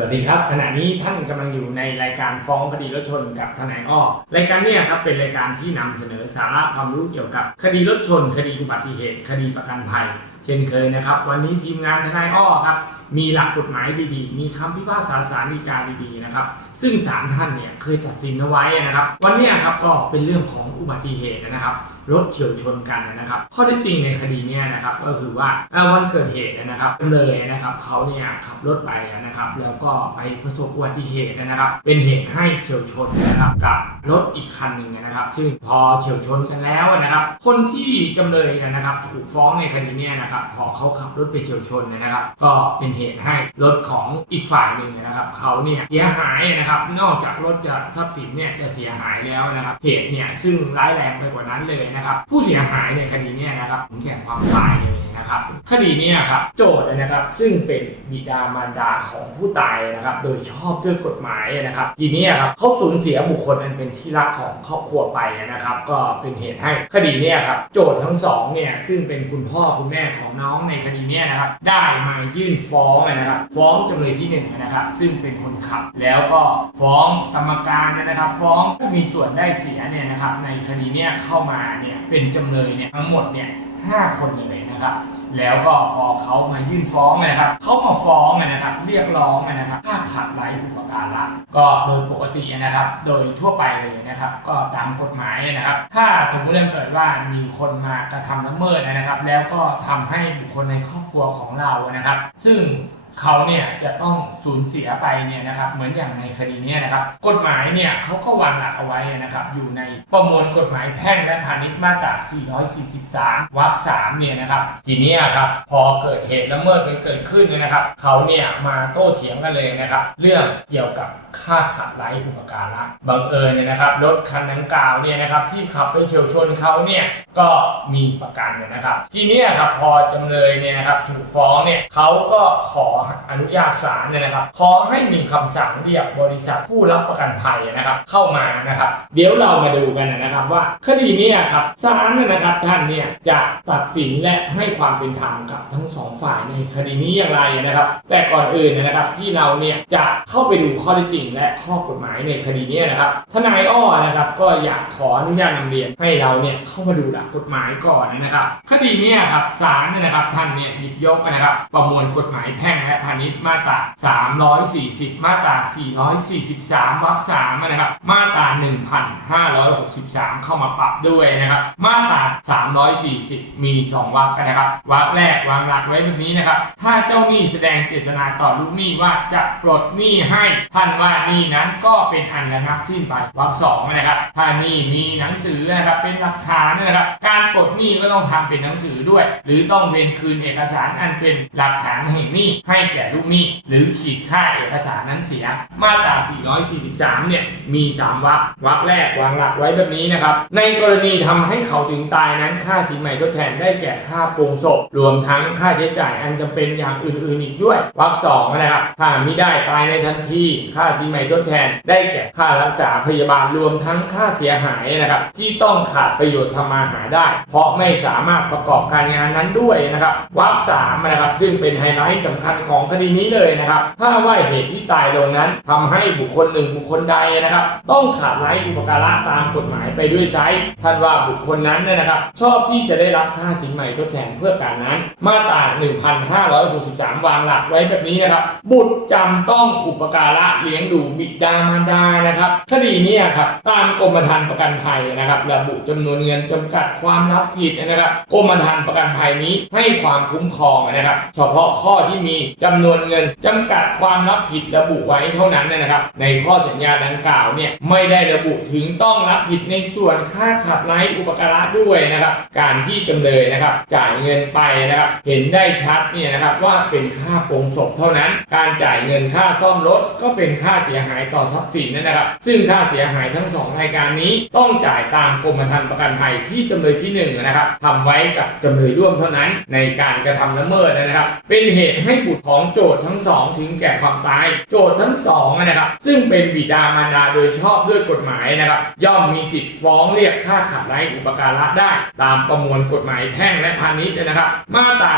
วัสดีครับ ขณะนี้ท่านกำลังอยู่ในรายการฟ้องคดีรถชนกับทนายอ้อรายการนี้ครับเป็นรายการที่นำเสนอสาระความรู้เกี่ยวกับ คดีรถชน คดีอุบัติเหตุ คดีประกันภัยเช่นเคยนะครับ วันนี้ทีมงานทนายอ้อครับ มีหลักกฎหมายดีๆ มีคำพิพากษาสารดีกาดีๆนะครับ ซึ่งศาลท่านเนี่ยเคยตัดสินเอาไว้นะครับ วันนี้ครับก็เป็นเรื่องของอุบัติเหตุนะครับรถเฉียวชนกันนะครับ ข้อเท็จจริงในคดีเนี้นะครับ ก็คือว่าวันเกิดเหตุนะครับจำเลยนะครับเขาเนี่ยขับรถไปนะครับ แล้วก็ไปประสบอุบัติเหตุนะครับ เป็นเหตุให้เฉียวชนนะครับกับรถอีกคันหนึ่งนะครับ ซึ่งพอเฉียวชนกันแล้วนะครับ คนที่จำเลยนะครับถูกฟ้องในคดีเนี้นะครับพอเขาขับรถไปเฉียวชนนะครับ ก็เป็นเหตุให้รถของอีกฝ่ายหนึ่งนะครับเขาเนี่ยเสียหายนะครับนอกจากรถจะทรัพย์สินเนี่ยจะเสียหายแล้วนะครับเหตุเนี่ยซึ่งร้ายแรงไปกว่านั้นเลยนะครับผู้เสียหายในคดีเนี่ยนะครับถึงแก่ความตายเลยนะครับคดีเนี้ครับโจทย์นะครับซึ่งเป็นบิดามารดาของผู้ตายนะครับ โดยชอบด้วยกฎหมายนะครับ ทีนี้ครับเขาสูญเสียบุคคลอันเป็นที่รักของครอบครัวไปนะครับ ก็เป็นเหตุให้คดีเนี้ครับโจทย์ทั้งสองเนี่ยซึ่งเป็นคุณพ่อคุณแม่ของน้องในคดีนี้นะครับได้มายื่นฟ้องนะครับ ฟ้องจำเลยที่หนึ่งนะครับ ซึ่งเป็นคนขับ แล้วก็ฟ้องกรรมการนะครับ ฟ้องผู้มีส่วนได้เสียเนี่ยนะครับในคดีนี้เข้ามาเนี่ยเป็นจำเลยเนี่ยทั้งหมดเนี่ย ห้าคนเลยนะครับ แล้วก็พอเขามายื่นฟ้องนะครับเขามาฟ้องนะครับ เรียกร้องนะครับค่าขาดไร้อุปการะก็โดยปกตินะครับ โดยทั่วไปเลยนะครับ ก็ตามกฎหมายนะครับ ถ้าสมมุติเกิดว่ามีคนมากระทำละเมิดนะครับ แล้วก็ทำให้บุคคลในครอบครัวของเรานะครับ ซึ่ง เขาเนี่ยจะต้องสูญเสียไปเนี่ยนะครับ เหมือนอย่างในคดีนี้นะครับ กฎหมายเนี่ยเขาก็วางหลักเอาไว้นะครับ อยู่ในประมวลกฎหมายแพ่งและพาณิชย์มาตรา 443 วรรค 3 เนี่ยนะครับ ทีนี้ครับพอเกิดเหตุละเมิดกันเกิดขึ้นเนี่ยนะครับ เขาเนี่ยมาโต้เถียงกันเลยนะครับ เรื่องเกี่ยวกับ ค่าขาดไร้อุปการะบังเอิญเนี่ยนะครับรถคันดังกล่าวเนี่ยนะครับที่ขับไปเฉียวชนเขาเนี่ยก็มีประกันนะครับ ทีนี้ครับพอจำเลยเนี่ยนะครับถูกฟ้องเนี่ยเขาก็ขออนุญาตศาลเนี่ยนะครับขอให้มีคำสั่งเรียกบริษัทผู้รับประกันภัยนะครับ เข้ามานะครับ เดี๋ยวเรามาดูกันนะครับว่าคดีนี้ครับศาลเนี่ยนะครับท่านเนี่ยจะตัดสินและให้ความเป็นธรรมกับทั้งสองฝ่ายในคดีนี้อย่างไรนะครับ แต่ก่อนอื่นนะครับที่เราเนี่ยจะเข้าไปดูข้อเท็จจริงและข้อกฎหมายในคดีนี้นะครับทนายอ้อนะครับก็อยากขออนุญาตนำเรียนให้เราเนี่ยเข้ามาดูหลักกฎหมายก่อนนะครับ คดีนี้ครับศาลเนี่ยนะครับท่านเนี่ยหยิบยกนะครับ ประมวลกฎหมายแพ่งและพาณิชย์มาตรา 340 มาตรา 443 วรรค3นะครับ มาตรา 1,563 เข้ามาปรับด้วยนะครับ มาตรา 340 มี 2 วรรคนะครับ วรรคแรกวางหลักไว้แบบนี้นะครับ ถ้าเจ้าหนี้แสดงเจตนาต่อลูกหนี้ว่าจะปลดหนี้ให้ท่านว่าหนี้นั้นก็เป็นอันระงับสิ้นไปวรรคสองนะครับถ้านี้มีหนังสือนะครับเป็นหลักฐานนะครับ การปลดหนี้ก็ต้องทำเป็นหนังสือด้วย หรือต้องเวนคืนเอกสารอันเป็นหลักฐานแห่งหนี้ให้แก่ลูกหนี้ หรือขีดค่าเอกสารนั้นเสีย มาตรา 443 เนี่ยมี3วรรควรรคแรกวางหลักไว้แบบนี้นะครับ ในกรณีทำให้เขาถึงตายนั้นค่าสินใหม่ทดแทนได้แก่ค่าโปรงศพรวมทั้งค่าใช้จ่ายอันจำเป็นอย่างอื่นๆอีกด้วยวรรคสองนะครับถ้ามิได้ตายในทันทีค่าสินใหม่ทดแทน ได้แก่ค่ารักษาพยาบาลรวมทั้งค่าเสียหายนะครับที่ต้องขาดประโยชน์ทำมาหาได้ เพราะไม่สามารถประกอบการงานนั้นด้วยนะครับวรรคสามนะครับซึ่งเป็นไฮไลท์สำคัญของคดีนี้เลยนะครับถ้าว่าเหตุที่ตายลงนั้นทำให้บุคคลหนึ่งบุคคลใดนะครับ ต้องขาดไร้อุปการะตามกฎหมายไปด้วยไซส์ท่านว่าบุคคลนั้นเนี่ยนะครับ ชอบที่จะได้รับค่าสินใหม่ทดแทนเพื่อการนั้น มาตรา 1563 วางหลักไว้แบบนี้นะครับ บุตรจำต้องอุปการะเลี้ยงดูบิดามารดานะครับคดีนี้ครับตามกรมธรรม์ประกันภัยนะครับ ระบุจำนวนเงินจำกัดความรับผิดนะครับกรมธรรม์ประกันภัยนี้ให้ความคุ้มครองนะครับ เฉพาะข้อที่มีจำนวนเงินจำกัดความรับผิดระบุไว้เท่านั้นนะครับ ในข้อสัญญาดังกล่าวเนี่ยไม่ได้ระบุถึงต้องรับผิดในส่วนค่าขับไล่อุปการะด้วยนะครับ การที่จำเลยนะครับ จ่ายเงินไปนะครับเห็นได้ชัดเนี่ยนะครับว่าเป็นค่าโปรงศพเท่านั้น การจ่ายเงินค่าซ่อมรถก็เป็นค่าเสียหายต่อทรัพย์สินนะครับ ซึ่งค่าเสียหายทั้งสองรายการนี้ต้องจ่ายตามกรมธรรม์ประกันภัยที่จำเลยที่หนึ่งนะครับทำไว้กับจำเลยร่วมเท่านั้นในการกระทำละเมิดนะครับ เป็นเหตุให้บุตรของโจทย์ทั้งสองถึงแก่ความตาย โจทย์ทั้งสองนะครับซึ่งเป็นบิดามารดาโดยชอบด้วยกฎหมายนะครับย่อมมีสิทธิ์ฟ้องเรียกค่าขับไล่อุปการะได้ ตามประมวลกฎหมายแพ่งและพาณิชย์นะครับ มาตรา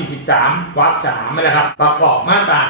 443 วรรค3นะครับประกอบมาตรา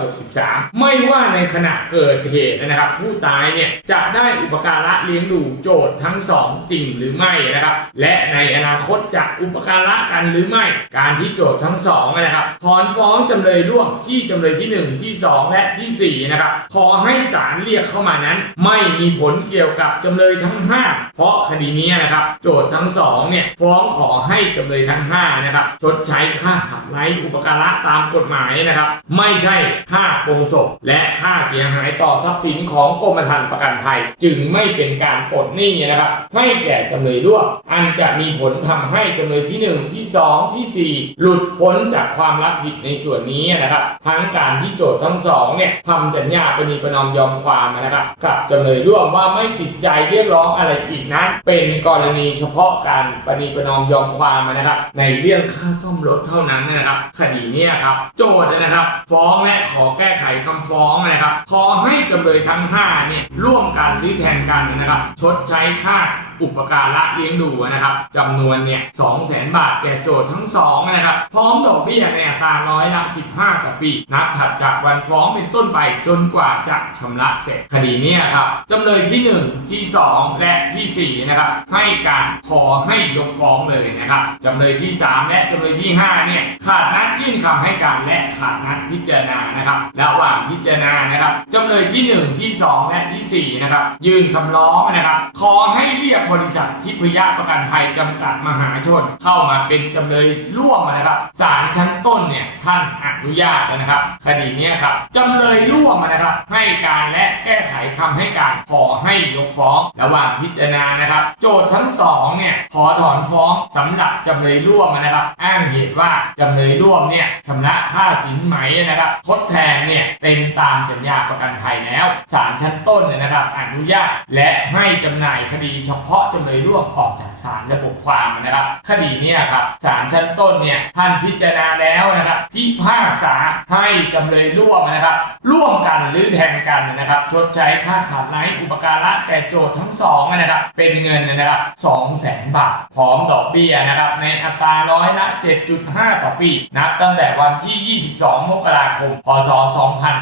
1563ไม่ว่าในขณะเกิดเหตุนะครับ ผู้ตายเนี่ยจะได้อุปการะเลี้ยงดูโจทย์ทั้งสองจริงหรือไม่นะครับ และในอนาคตจะอุปการะกันหรือไม่ การที่โจทย์ทั้งสองนะครับถอนฟ้องจำเลยร่วมที่จำเลยที่ 1 ที่ 2 และทีสี่4 นะครับ ขอให้ศาลเรียกเข้ามานั้น ไม่มีผลเกี่ยวกับจำเลยทั้ง 5 เพราะคดีนี้นะครับ โจทย์ทั้งสองเนี่ยฟ้องขอให้จำเลยทั้ง5นะครับชดใช้ค่าขับไล่อุปการะตามกฎหมายนะครับ ไม่ใช่ค่าโปรงศพและค่าเสียหายต่อทรัพย์สินของกรมธรรม์ประกันภัย จึงไม่เป็นการปลดหนี้นะครับให้แก่จำเลยร่วมอันจะมีผลทำให้จำเลยที่ 1 ที่ 2 ที่ 4 หลุดพ้นจากความรับผิดในส่วนนี้นะครับทั้งการที่โจทย์ทั้งสองเนี่ยทำสัญญาปณีประนอมยอมความนะครับกับจำเลยร่วมว่าไม่ติดใจเรียกร้องอะไรอีกนั้นเป็นกรณีเฉพาะการปณีประนอมยอมความนะครับในเรื่องค่าซ่อมรถเท่านั้นนะครับ คดีนี้ครับโจทย์นะครับ ฟ้องและขอแก้ไขคำฟ้องนะครับ ขอให้จำเลยทั้ง5เนี่ยร่วมกันหรือแทนกันนะครับ ชดใช้ค่าอุปการะเลี้ยงดูนะครับจำนวนเนี่ยสองแสนบาทแก่โจทย์ทั้งสองนะครับ พร้อมดอกเบี้ยในอัตราร้อยละ 15 ต่อปี นับถัดจากวันฟ้องเป็นต้นไปจนกว่าจะชำระเสร็จ คดีนี้ครับจำเลยที่ 1 ที่ 2 และทีสี่4 นะครับ ให้การขอให้ยกฟ้องเลยนะครับจำเลยที่ 3 และจำเลยที่5เนี่ยขาดนัดยื่นคำให้การและขาดนัดพิจารณานะครับระหว่างพิจารณานะครับจำเลยที่ 1 ที่ 2 และที่ 4 นะครับ ยื่นคำร้องนะครับ ขอให้เรียกบริษัททิพยประกันภัยจำกัดมหาชน เข้ามาเป็นจำเลยร่วมนะครับศาลชั้นต้นเนี่ยท่านอนุญาตนะครับ คดีนี้ครับจำเลยร่วมนะครับ ให้การและแก้ไขคำให้การขอให้ยกฟ้อง ระหว่างพิจารณานะครับ โจทย์ทั้งสองเนี่ยขอถอนฟ้องสำหรับจำเลยร่วมนะครับ อ้างเหตุว่าจำเลยร่วมเนี่ยชำระค่าสินไหมนะครับ ทดแทนเนี่ยเป็นเป็นตามสัญญาประกันภัยแล้วศาลชั้นต้นเนี่ยนะครับ อนุญาตและให้จำหน่ายคดีเฉพาะจำเลยร่วมออกจากศาลระบบความนะครับ คดีเนี้ครับศาลชั้นต้นเนี่ยท่านพิจารณาแล้วนะครับพิพากษาให้จำเลยร่วมนะครับ ร่วมกันหรือแทนกันนะครับชดใช้ค่าขาดไร้อุปการะแก่โจทย์ทั้งสองนะครับเป็นเงินนะครับ2 0 0แสนบาทพร้อมดอกเบี้ยนะครับในอัตราร้อยละ 7.5 ต่อปีนับตั้งแต่วันที่ 22 มกราคม พศ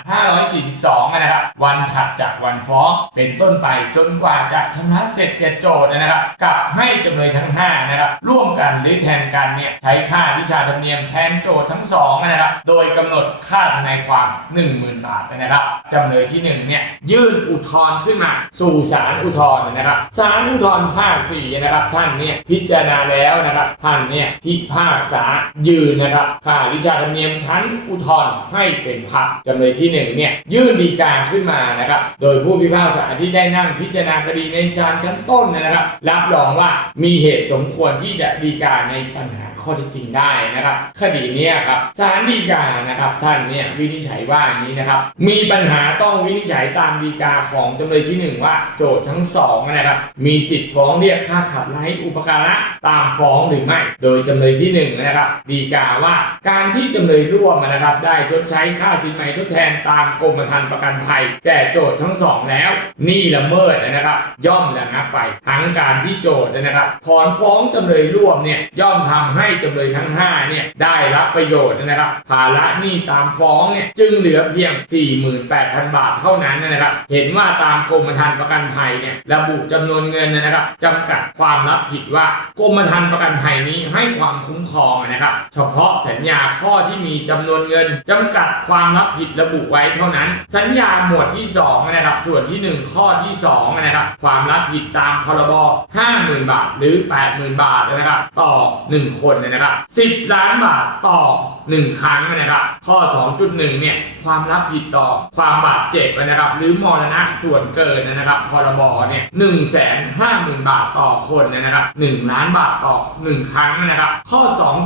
2542 นะครับ วันถัดจากวันฟ้องเป็นต้นไปจนกว่าจะชำระเสร็จแก่โจทย์นะครับ กับให้จำเลยทั้ง 5 นะครับ ร่วมกันหรือแทนกันเนี่ยใช้ค่าวิชาธรรมเนียมแทนโจทย์ทั้งสองนะครับ โดยกำหนดค่าทนายความ 10,000 บาทนะครับจำเลยที่1เนี่ยยื่นอุทธรณ์ขึ้นมาสู่ศาลอุทธรณ์นะครับศาลอุทธรณ์ภาค4นะครับท่านเนี่ยพิจารณาแล้วนะครับท่านเนี่ยพิพากษายืนนะครับค่าวิชาธรรมเนียมชั้นอุทธรณ์ให้เป็นพักจำเลยที่1เนี่ยยื่นดีกาขึ้นมานะครับโดยผู้พิพากษาที่ได้นั่งพิจารณาคดีในศาลชั้นต้นนะครับ รับรองว่ามีเหตุสมควรที่จะดีกาในปัญหาข้อเท็จจริงได้นะครับ คดีนี้ครับศาลฎีกานะครับท่านเนี่ยวินิจฉัยว่าอย่างนี้นะครับมีปัญหาต้องวินิจฉัยตามฎีกาของจำเลยที่หนึ่งว่าโจทย์ทั้งสองนะครับมีสิทธิ์ฟ้องเรียกค่าขับไล่อุปการะตามฟ้องหรือไม่ โดยจำเลยที่หนึ่งนะครับฎีกาว่าการที่จำเลยร่วมนะครับได้ชดใช้ค่าสินไหมทดแทนตามกรมธรรม์ประกันภัย แก่โจทย์ทั้งสองแล้วนี่ละเมิดนะครับ ย่อมระงับไปทั้งการที่โจทย์นะครับถอนฟ้องจำเลยร่วมเนี่ยย่อมทำให้จำเลยทั้ง5เนี่ยได้รับประโยชน์นะครับภาระหนี้ตามฟ้องเนี่ยจึงเหลือเพียง 48,000 บาทเท่านั้นนะครับ เห็นว่าตามกรมธรรม์ประกันภัยเนี่ยระบุจำนวนเงินนะครับจำกัดความรับผิดว่ากรมธรรม์ประกันภัยนี้ให้ความคุ้มครองนะครับ เฉพาะสัญญาข้อที่มีจำนวนเงินจำกัดความรับผิดระบุไว้เท่านั้น สัญญาหมวดที่2นะครับส่วนที่ 1 ข้อที่2นะครับความรับผิดตามพรบ50,000 บาทหรือ 80,000 บาทนะครับต่อ 1 คนนะครับ10 ล้านบาทต่อ 1 ครั้งนะครับ ข้อ 2.1 เนี่ยความรับผิดต่อความบาดเจ็บนะครับ หรือมรณะส่วนเกินนะครับพรบเนี่ยหนึ่งแสนห้าหมื่นบาทต่อคนนะครับหนึ่งล้านบาทต่อหนึ่งครั้งนะครับ ข้อ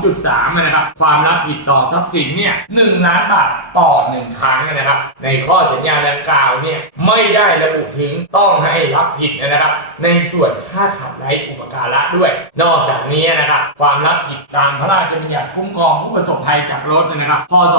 2.3 นะครับ ความรับผิดต่อทรัพย์สินเนี่ยหนึ่งล้านบาทต่อหนึ่งครั้งนะครับ ในข้อสัญญาดังกล่าวเนี่ยไม่ได้ระบุถึงต้องให้รับผิดนะครับ ในส่วนค่าขาดไร้อุปการะด้วย นอกจากนี้นะครับ ความรับผิดตามพระราชบัญญัติคุ้มครองผู้ประสบภัยจากรถนะครับ พศ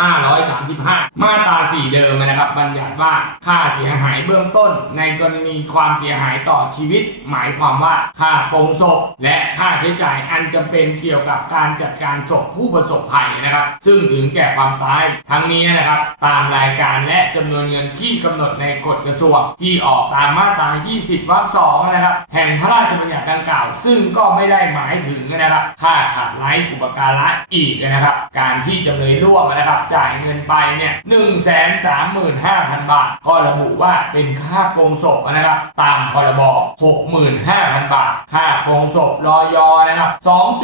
2535 มาตรา 4 เดิมนะครับ บัญญัติว่าค่าเสียหายเบื้องต้น ในกรณีความเสียหายต่อชีวิต หมายความว่าค่าปงศพ และค่าใช้จ่ายอันจำเป็นเกี่ยวกับการจัดการศพผู้ประสบภัยนะครับ ซึ่งถึงแก่ความตาย ทั้งนี้นะครับ ตามรายการและจำนวนเงินที่กำหนดในกฎกระทรวงที่ออกตามมาตรา 20 วรรคสองนะครับ แห่งพระราชบัญญัติดังกล่าว ซึ่งก็ไม่ได้หมายถึงนะครับ ค่าขาดไร้อุปการะอีกนะครับการที่จำเลยร่วมนะครับ จ่ายเงินไปเนี่ยหนึ่งแสนสามหมื่นห้าพันบาท ก็ระบุว่าเป็นค่าโปรงศพนะครับ ตามพรบหกหมื่นห้าพันบาท ค่าโปรงศพรอยอนะครับ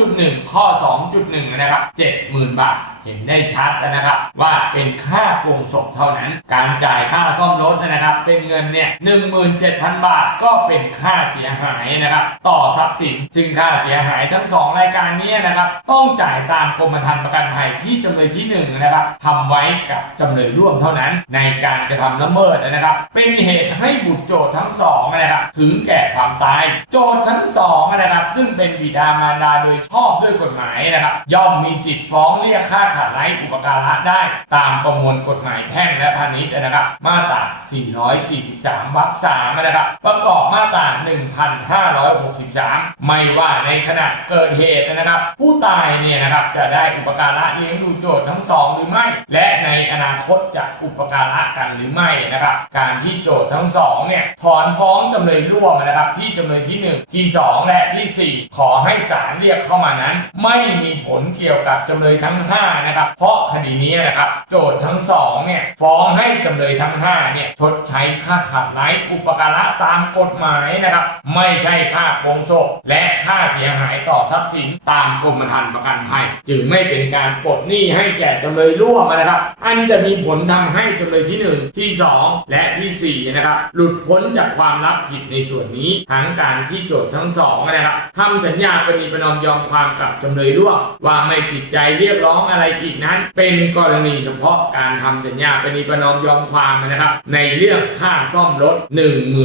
2.1ข้อ2.1นะครับ70,000บาท เห็นได้ชัดแล้วนะครับ ว่าเป็นค่าโปรงศพเท่านั้น การจ่ายค่าซ่อมรถนะครับ เป็นเงินเนี่ย17,000 บาทก็เป็นค่าเสียหายนะครับ ต่อทรัพย์สินซึ่งค่าเสียหายทั้งสองรายการนี้นะครับ ต้องจ่ายตามกรมธรรม์ประกันภัยที่จำเลยที่หนึ่งนะครับทำไว้กับจำเลยร่วมเท่านั้น ในการกระทำละเมิดนะครับ เป็นเหตุให้บุตรโจทย์ทั้งสองนะครับถึงแก่ความตาย โจทย์ทั้งสองนะครับ ซึ่งเป็นบิดามารดาโดยชอบด้วยกฎหมายนะครับ ย่อมมีสิทธิ์ฟ้องเรียกค่าขาดไร้อุปการะได้ ตามประมวลกฎหมายแพ่งและพาณิชย์นะครับ มาตรา 443 วรรคสามนะครับ ประกอบมาตรา 1563 ไม่ว่าในขณะเกิดเหตุนะครับ ผู้ตายเนี่ยนะครับจะได้อุปการะเลี้ยงดูโจทย์ทั้งสองหรือไม่ และในอนาคตจะอุปการะกันหรือไม่นะครับ การที่โจทย์ทั้งสองเนี่ยถอนฟ้องจำเลยร่วมนะครับ ที่จำเลยที่ 1 ที่ 2 และที่ 4 ขอให้ศาลเรียกเข้ามานั้น ไม่มีผลเกี่ยวกับจำเลยทั้ง 5นะครับ เพราะคดีนี้นะครับ โจทย์ทั้งสองเนี่ยฟ้องให้จำเลยทั้ง5เนี่ยชดใช้ค่าขาดไร้อุปการะตามกฎหมายนะครับ ไม่ใช่ค่าโปงศพและค่าเสียหายต่อทรัพย์สินตามกรมธรรม์ประกันภัยจึงไม่เป็นการปลดหนี้ให้แก่จำเลยร่วมนะครับ อันจะมีผลทำให้จำเลยที่ 1 ที่ 2 และทีสี่4นะครับหลุดพ้นจากความรับผิดในส่วนนี้ทั้งการที่โจทย์ทั้งสองนะครับทำสัญญาปณีประนอมยอมความกับจำเลยร่วมว่าไม่ติดใจเรียกร้องอะไรอีกนั้น เป็นกรณีเฉพาะการทำสัญญาปณีประนอมยอมความนะครับ ในเรื่องค่าซ่อมรถ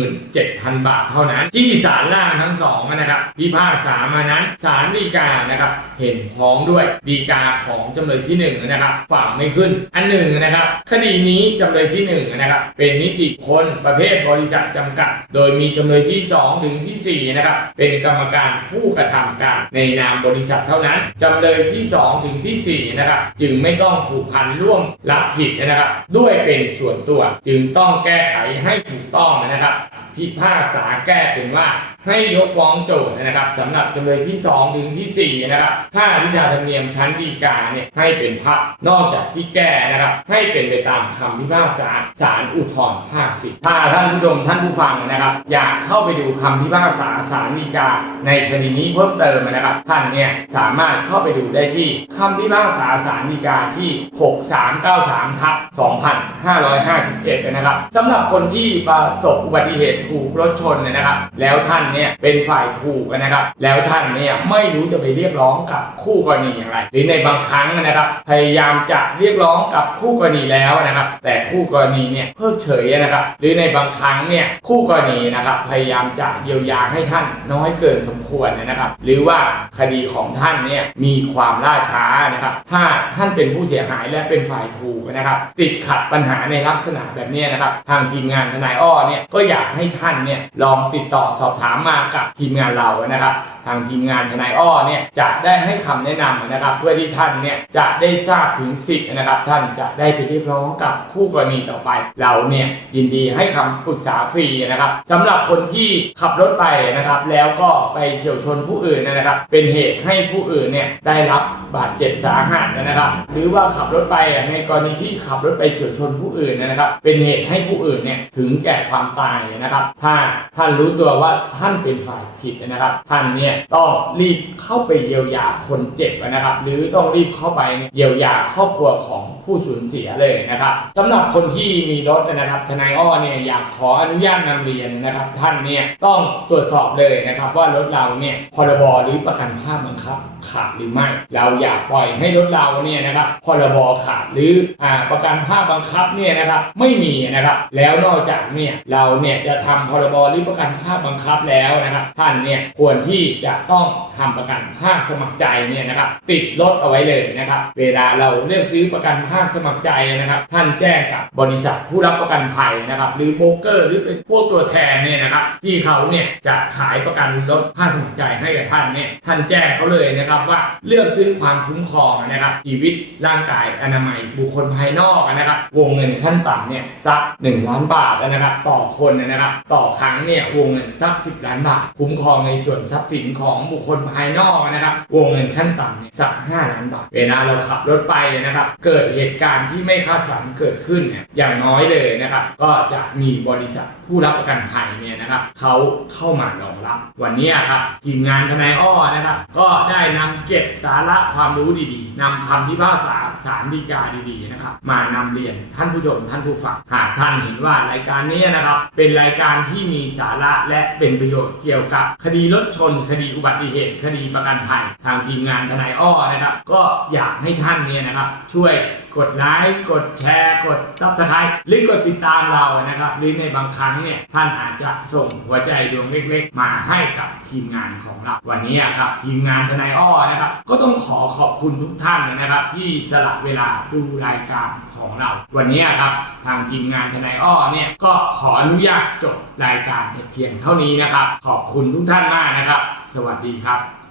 17,000 บาทเท่านั้น ที่ศาลล่างทั้งสองนะครับพิพากษามานั้นศาลฎีกานะครับ เห็นพ้องด้วยฎีกาของจำเลยที่หนึ่งนะครับฝั่งไม่ขึ้น อันหนึ่งนะครับคดีนี้จำเลยที่หนึ่งนะครับเป็นนิติคคลประเภทบริษัทจำกัด โดยมีจำเลยที่สองถึงที่สี่นะครับเป็นกรรมการผู้กระทำการในนามบริษัทเท่านั้นจำเลยที่สองถึงที่สี่นะครับจึงไม่ต้องผูกพันร่วมรับผิดนะครับ ด้วยเป็นส่วนตัว จึงต้องแก้ไขให้ถูกต้องนะครับ พิพากษาแก้เป็นว่า ให้ยกฟ้องโจทย์นะครับสำหรับจำเลยที่ 2 ถึงทีสี่ 4 นะครับ ถ้าวิชาธรรมเนียมชั้นฎีกาเนี่ยให้เป็นพักนอกจากที่แก้นะครับ ให้เป็นไปตามคำพิพากษาศาลอุทธรภาคสิถ้าท่านผู้ชมท่านผู้ฟังนะครับ อยากเข้าไปดูคำพิพากษาศาลฎีกา ในคดีนี้เพิ่มเติมนะครับ ท่านเนี่ยสามารถเข้าไปดูได้ที่คำพิพากษาศาลฎีกาที่ 6393ทับ2551นะครับสำหรับคนที่ประสบอุบัติเหตุถูกรถชนเนยนะครับ แล้วท่านเนี่ยเป็นฝ่ายถูกนะครับ แล้วท่านเนี่ยไม่รู้จะไปเรียกร้องกับคู่กรณีอย่างไร หรือในบางครั้งนะครับ พยายามจะเรียกร้องกับคู่กรณีแล้วนะครับ แต่คู่กรณีเนี่ยเพิกเฉยนะครับ หรือในบางครั้งเนี่ยคู่กรณีนะครับพยายามจะเยียวยาให้ท่านน้อยเกินสมควรนะครับ หรือว่าคดีของท่านเนี่ยมีความล่าช้านะครับ ถ้าท่านเป็นผู้เสียหายและเป็นฝ่ายถูกนะครับ ติดขัดปัญหาในลักษณะแบบนี้นะครับ ทางทีมงานทนายอ้อเนี่ยก็อยากให้ท่านเนี่ยลองติดต่อสอบถามมากับทีมงานเรานะครับ ทางทีมงานทนายอ้อเนี่ยจะได้ให้คำแนะนำนะครับ เพื่อที่ท่านเนี่ยจะได้ทราบถึงสิทธิ์นะครับ ท่านจะได้ไปเรียกร้องกับคู่กรณีต่อไป เราเนี่ยยินดีให้คำปรึกษาฟรีนะครับสำหรับคนที่ขับรถไปนะครับ แล้วก็ไปเฉียวชนผู้อื่นนะครับ เป็นเหตุให้ผู้อื่นเนี่ยได้รับ บาดเจ็บสาหัสนะครับ หรือว่าขับรถไปในกรณีที่ขับรถไปเฉียวชนผู้อื่นนะครับ เป็นเหตุให้ผู้อื่นเนี่ยถึงแก่ความตายนะครับ ถ้าท่านรู้ตัวว่าท่านเป็นฝ่ายผิดนะครับ ท่านเนี่ยต้องรีบเข้าไปเยียวยาคนเจ็บนะครับ หรือต้องรีบเข้าไปเยียวยาครอบครัวของผู้สูญเสียเลยนะครับสำหรับคนที่มีรถนะครับทนายอ้อเนี่ยอยากขออนุญาตนำเรียนนะครับ ท่านเนี่ยต้องตรวจสอบเลยนะครับว่ารถเราเนี่ยพรบหรือประกันภาพบังคับขาดหรือไม่เราอยอยากปล่อยให้รถเราเนี่ยนะครับพรบขาดหรืออ่าประกันภาพบังคับเนี่ยนะครับไม่มีนะครับแล้วนอกจากเนี่ยเราเนี่ยจะทำพรบหรือประกันภาพบังคับแล้วนะครับท่านเนี่ยควรที่จะต้องทำประกันภาคสมัครใจเนี่ยนะครับติดรถเอาไว้เลยนะครับเวลาเราเลือกซื้อประกันภาคสมัครใจนะครับ ท่านแจ้งกับบริษัทผู้รับประกันภัยนะครับหรือโบรกเกอร์หรือเป็นพวกตัวแทนเนี่ยนะครับที่เขาเนี่ยจะขายประกันรถภาคสมัครใจให้กับท่านเนี่ยท่านแจ้งเขาเลยนะครับว่าเลือกซื้อความคุ้มครองนะครับชีวิตร่างกายอนามัย บุคคลภายนอกนะครับวงเงินขั้นต่ำเนี่ยสัก 1 ล้านบาทนะครับต่อคนนะครับต่อครั้งเนี่ยวงเงินสัก 10 ล้านบาท คุ้มครองในส่วนทรัพย์สินของบุคคลภายนอกนะครับวงเงินขั้นต่ำเนี่ยสัก 5 ล้านบาท เวลาเราขับรถไปนะครับเกิดเหตุการณ์ที่ไม่คาดฝันเกิดขึ้นเนี่ยอย่างน้อยเลยนะครับก็จะมีบริษัทผู้รับประกันภัยเนี่ยนะครับเขาเข้ามารองรับ วันนี้ครับทีมงานทนายอ้อนะครับ ก็ได้นำเก็บสาระความรู้ดีๆนำคำพิพากษาสารดีกาดีๆนะครับ มานำเรียนท่านผู้ชมท่านผู้ฟังหากท่านเห็นว่ารายการนี้นะครับ เป็นรายการที่มีสาระและเป็นประโยชน์เกี่ยวกับ คดีรถชน คดีอุบัติเหตุ คดีประกันภัย ทางทีมงานทนายอ้อนะครับ ก็อยากให้ท่านเนี่ยนะครับช่วย กดไลค์กดแชร์ กด subscribe หรือกดติดตามเรานะครับ หรือในบางครั้งเนี่ยท่านอาจจะส่งหัวใจดวงเล็กๆ มาให้กับทีมงานของเรา วันนี้ครับทีมงานทนายอ้อนะครับ ก็ต้องขอขอบคุณทุกท่านนะครับ ที่สละเวลาดูรายการของเรา วันนี้ครับทางทีมงานทนายอ้อเนี่ยก็ขออนุญาตจบรายการเพียงเท่านี้นะครับ ขอบคุณทุกท่านมากนะครับ สวัสดีครับ